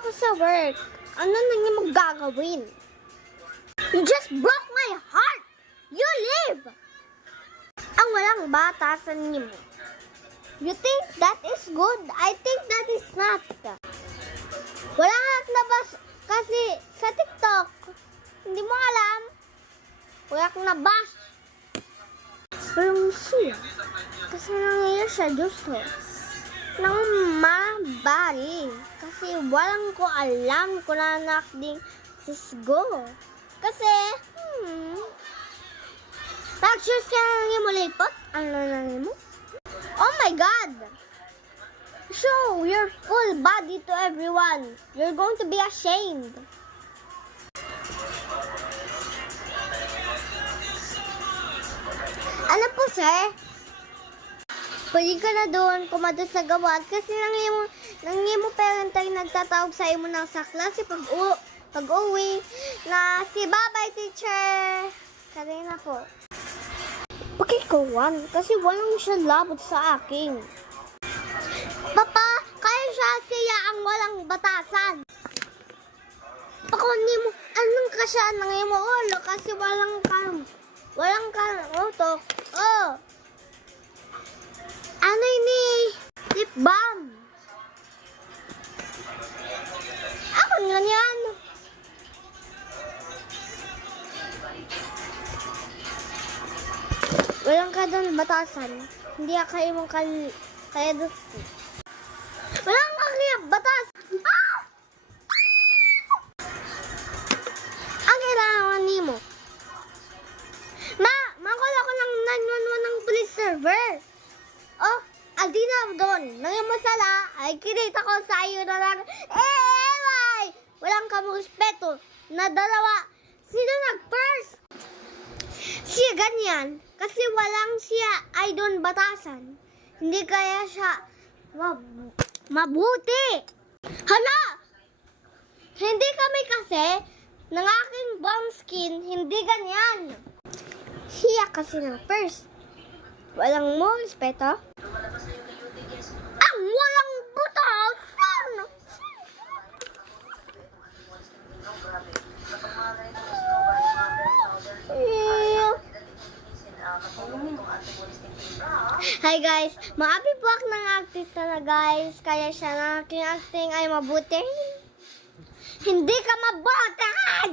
ako sa work. Ano na niya magagawin? You just broke my heart! You leave! Ang walang batasan niyo mo. You think that is good? I think that is not. Wala nga nabas kasi sa TikTok. Hindi mo alam. Wala kang nabash. Pero siya, kasi nangyayari siya gusto nang mabari. Kasi walang ko alam kung nanak ding sisgo. Kasi, pag-choose ka na mo lipot, ano na mo? Oh my God! Show your full body to everyone. You're going to be ashamed. Ano po, sir? Pwede ka na doon kumado sa gawas kasi nang mo parent ay nagtatawag sa imo ng sa klase pag-uwi na si babay teacher. Kanina po. Pakikuwan kasi walang siya labot sa akin. Papa, kaya siya ang walang batasan. Ako ni mo, anong kasya nang imo ulo kasi walang utok. Oh. Ano ini? Lip balm. Ako nga yan. Walang ka doon batasan. Hindi ka imong kaya doon. Walang kaya batas. Ah! Ang kailangan ni mo. Makula ko ng 911 ng police server. Oh, adi na doon. Nang mo sala, ay kinita ko sa iyo na lang. Why? Walang kamong respeto na dalawa. Sino nag-first? Siya ganyan. Kasi walang siya ay doon batasan. Hindi kaya siya mabuti. Hala! Hindi kami kasi ng aking bomb skin, hindi ganyan. Siya kasi ng first. Walang mo respeto? Ang walang butasan! Hi guys, maabibuak ng artista na guys, kaya siya ng aking acting ay mabuti. Hindi ka mabotahan!